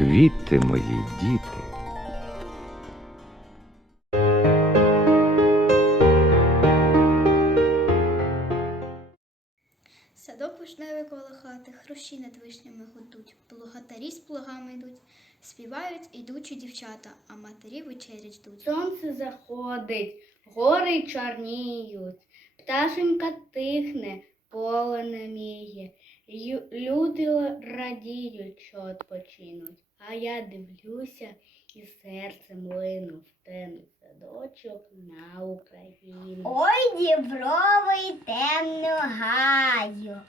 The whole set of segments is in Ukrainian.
квіти мої діти. Садок вишневий коло хати, хрущі над вишнями гудуть, плугатарі з плугами йдуть, співають ідучі дівчата, а матері вечерять ждуть. Сонце заходить, гори чорніють, пташенька тихне, поле неміє. Люди радіють, що відпочинуть, а я дивлюся і серцем лину в садочок на Україну. Ой, дібровий темну гаю,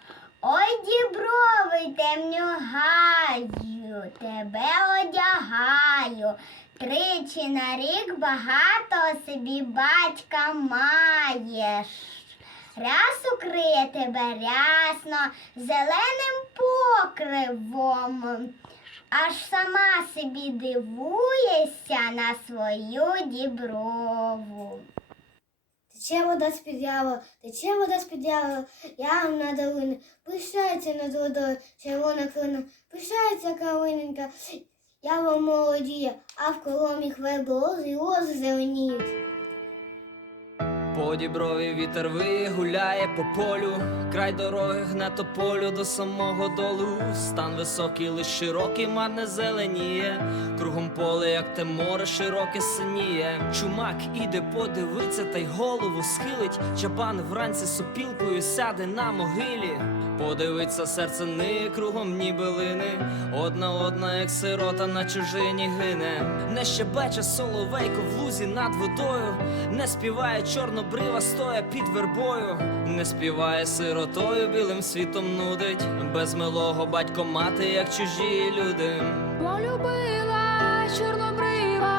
ой, дібровий темну гаю, тебе одягаю. Тричі на рік багато собі батька маєш. Раз укриє тебе рясно зеленим покривом. Аж сама собі дивуєшся на свою діброву. Тече вода з-під ява, тече вода з-під ява, ям на долину, пишається над водою, червона клина, пишається калиненька, ява молодіє, а в коломі хвеби лози лози зеленіють. По діброві вітер виє, гуляє по полю, край дороги гне тополю до самого долу. Стан високий, лиш широкий, мар не зеленіє. Кругом поле, як те море, широке синіє. Чумак іде подивиться, та й голову схилить. Чабан вранці сопілкою сяде на могилі. Подивиться серце ниє кругом ніби лини. Одна одна, як сирота на чужині гине. Не щебече соловейко в лузі над водою. Не співає чорнобрива, стоя під вербою. Не співає сиротою, білим світом нудить. Без милого батько мати, як чужі люди. Полюбила чорнобриву